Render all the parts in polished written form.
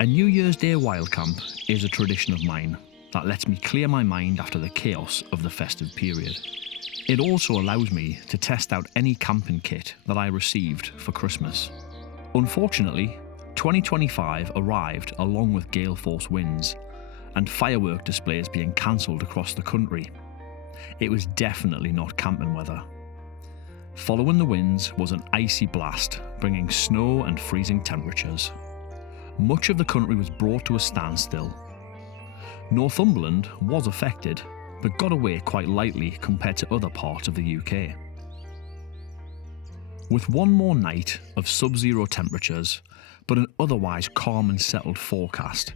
A New Year's Day wild camp is a tradition of mine that lets me clear my mind after the chaos of the festive period. It also allows me to test out any camping kit that I received for Christmas. Unfortunately, 2025 arrived along with gale force winds and firework displays being cancelled across the country. It was definitely not camping weather. Following the winds was an icy blast, bringing snow and freezing temperatures. Much of the country was brought to a standstill. Northumberland was affected, but got away quite lightly compared to other parts of the UK. With one more night of sub-zero temperatures, but an otherwise calm and settled forecast,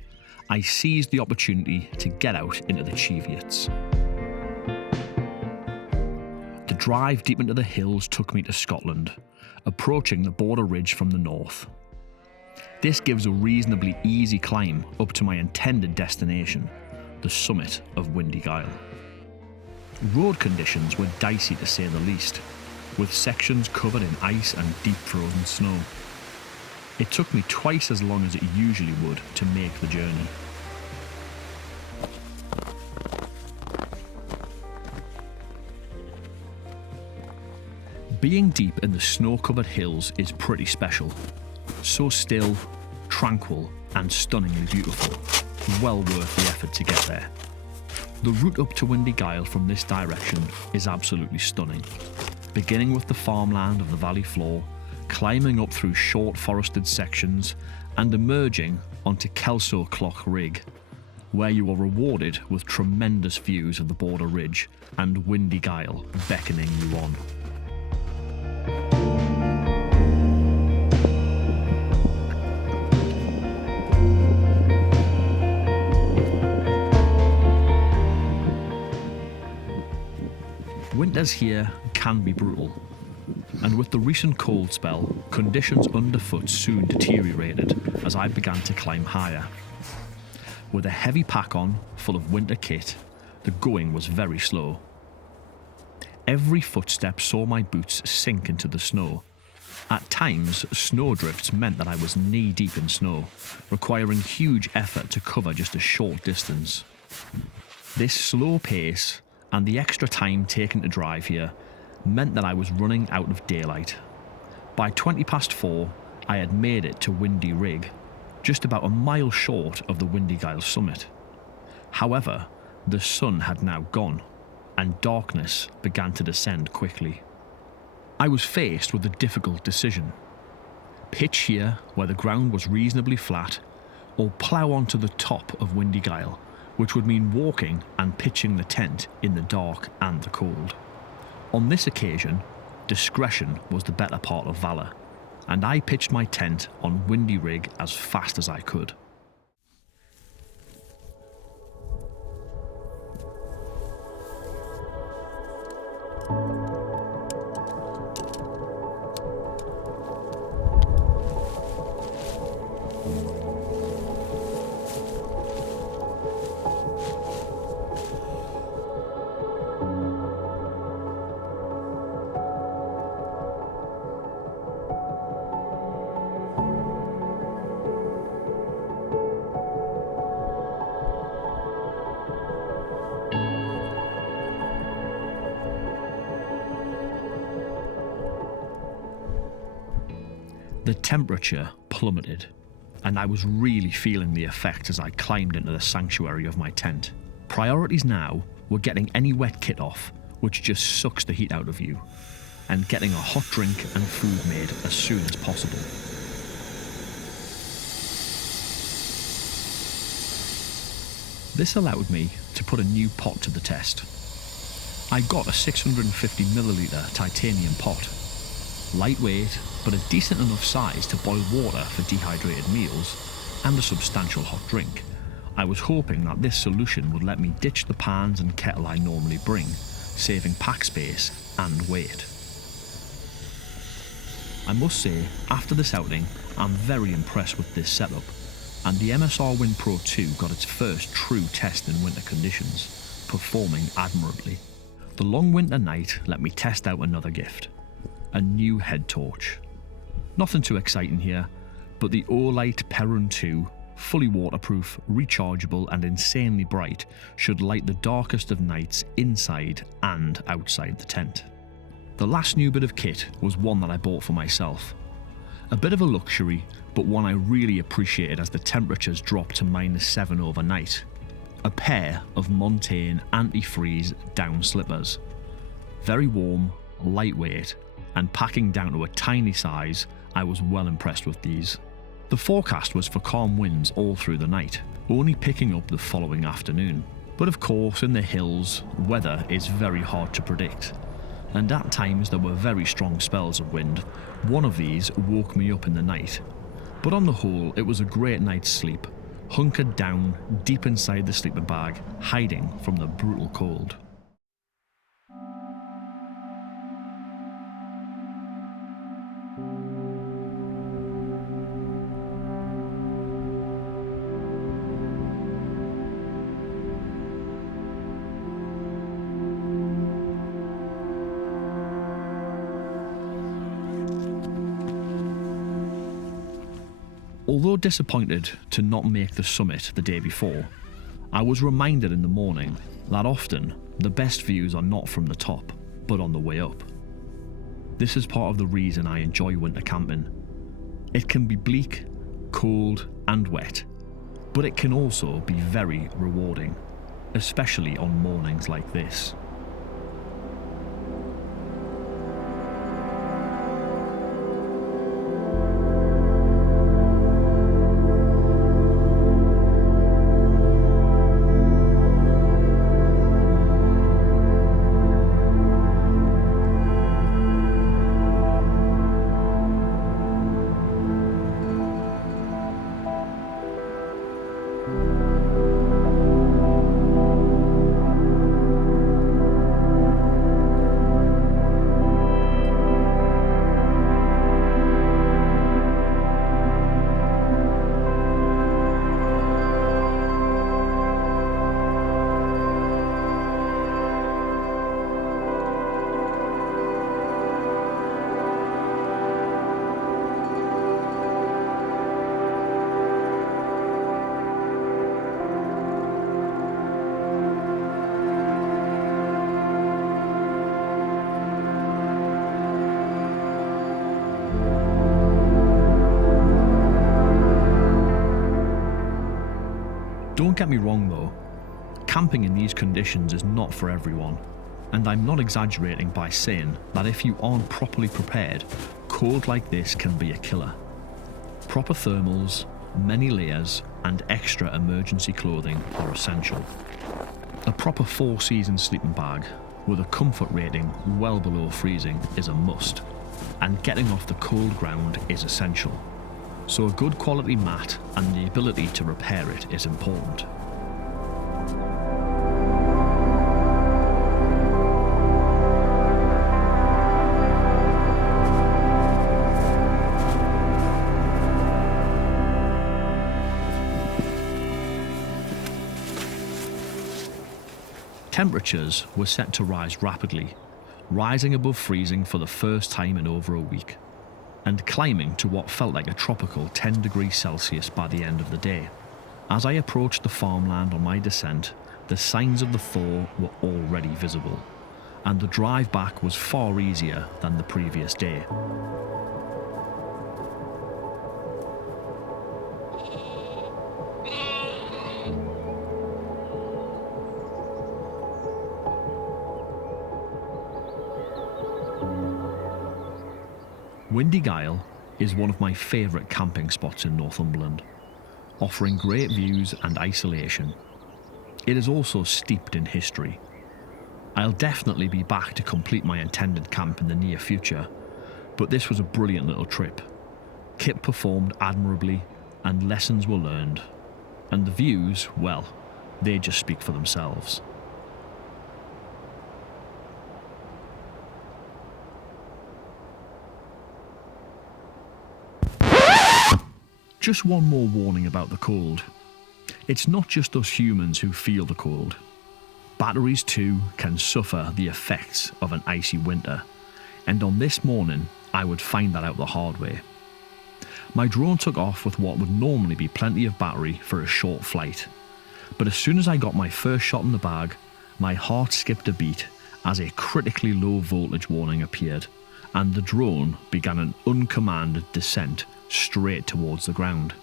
I seized the opportunity to get out into the Cheviots. The drive deep into the hills took me to Scotland, approaching the border ridge from the north. This gives a reasonably easy climb up to my intended destination, the summit of Windy Gyle. Road conditions were dicey to say the least, with sections covered in ice and deep frozen snow. It took me twice as long as it usually would to make the journey. Being deep in the snow-covered hills is pretty special. So still, tranquil and stunningly beautiful. Well worth the effort to get there. The route up to Windy Gyle from this direction is absolutely stunning. Beginning with the farmland of the valley floor, climbing up through short forested sections and emerging onto Kelso Clough Rig, where you are rewarded with tremendous views of the border ridge and Windy Gyle beckoning you on. Winters here can be brutal, and with the recent cold spell, conditions underfoot soon deteriorated as I began to climb higher. With a heavy pack on, full of winter kit, the going was very slow. Every footstep saw my boots sink into the snow. At times, snowdrifts meant that I was knee-deep in snow, requiring huge effort to cover just a short distance. This slow pace and the extra time taken to drive here meant that I was running out of daylight. By 4:20, I had made it to Windy Rig, just about a mile short of the Windy Gyle summit. However, the sun had now gone, and darkness began to descend quickly. I was faced with a difficult decision. Pitch here, where the ground was reasonably flat, or plough onto the top of Windy Gyle, which would mean walking and pitching the tent in the dark and the cold. On this occasion, discretion was the better part of valour, and I pitched my tent on Windy Rig as fast as I could. The temperature plummeted, and I was really feeling the effect as I climbed into the sanctuary of my tent. Priorities now were getting any wet kit off, which just sucks the heat out of you, and getting a hot drink and food made as soon as possible. This allowed me to put a new pot to the test. I got a 650ml titanium pot. Lightweight, but a decent enough size to boil water for dehydrated meals and a substantial hot drink. I was hoping that this solution would let me ditch the pans and kettle I normally bring, saving pack space and weight. I must say, after this outing, I'm very impressed with this setup, and the MSR Win Pro 2 got its first true test in winter conditions, performing admirably. The long winter night let me test out another gift. A new head torch. Nothing too exciting here, but the Olight Perun 2 fully waterproof, rechargeable and insanely bright, should light the darkest of nights inside and outside the tent. The last new bit of kit was one that I bought for myself. A bit of a luxury, but one I really appreciated as the temperatures dropped to -7 overnight. A pair of Montane anti-freeze down slippers. Very warm, lightweight, and packing down to a tiny size, I was well impressed with these. The forecast was for calm winds all through the night, only picking up the following afternoon. But of course, in the hills, weather is very hard to predict, and at times there were very strong spells of wind. One of these woke me up in the night, but on the whole it was a great night's sleep, hunkered down deep inside the sleeping bag, hiding from the brutal cold. Although disappointed to not make the summit the day before, I was reminded in the morning that often the best views are not from the top, but on the way up. This is part of the reason I enjoy winter camping. It can be bleak, cold and wet, but it can also be very rewarding, especially on mornings like this. Don't get me wrong though, camping in these conditions is not for everyone, and I'm not exaggerating by saying that if you aren't properly prepared, cold like this can be a killer. Proper thermals, many layers, and extra emergency clothing are essential. A proper 4-season sleeping bag with a comfort rating well below freezing is a must, and getting off the cold ground is essential. So a good quality mat and the ability to repair it is important. Temperatures were set to rise rapidly, rising above freezing for the first time in over a week, and climbing to what felt like a tropical 10 degrees Celsius by the end of the day. As I approached the farmland on my descent, the signs of the thaw were already visible, and the drive back was far easier than the previous day. Windy Gyle is one of my favourite camping spots in Northumberland, offering great views and isolation. It is also steeped in history. I'll definitely be back to complete my intended camp in the near future, but this was a brilliant little trip. Kit performed admirably and lessons were learned, and the views, well, they just speak for themselves. Just one more warning about the cold. It's not just us humans who feel the cold. Batteries too can suffer the effects of an icy winter, and on this morning I would find that out the hard way. My drone took off with what would normally be plenty of battery for a short flight, but as soon as I got my first shot in the bag, my heart skipped a beat as a critically low voltage warning appeared, and the drone began an uncommanded descent straight towards the ground.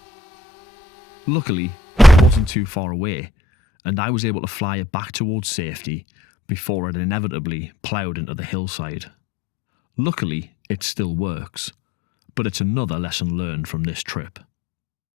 Luckily, it wasn't too far away, and I was able to fly it back towards safety before it inevitably ploughed into the hillside. Luckily, it still works, but it's another lesson learned from this trip.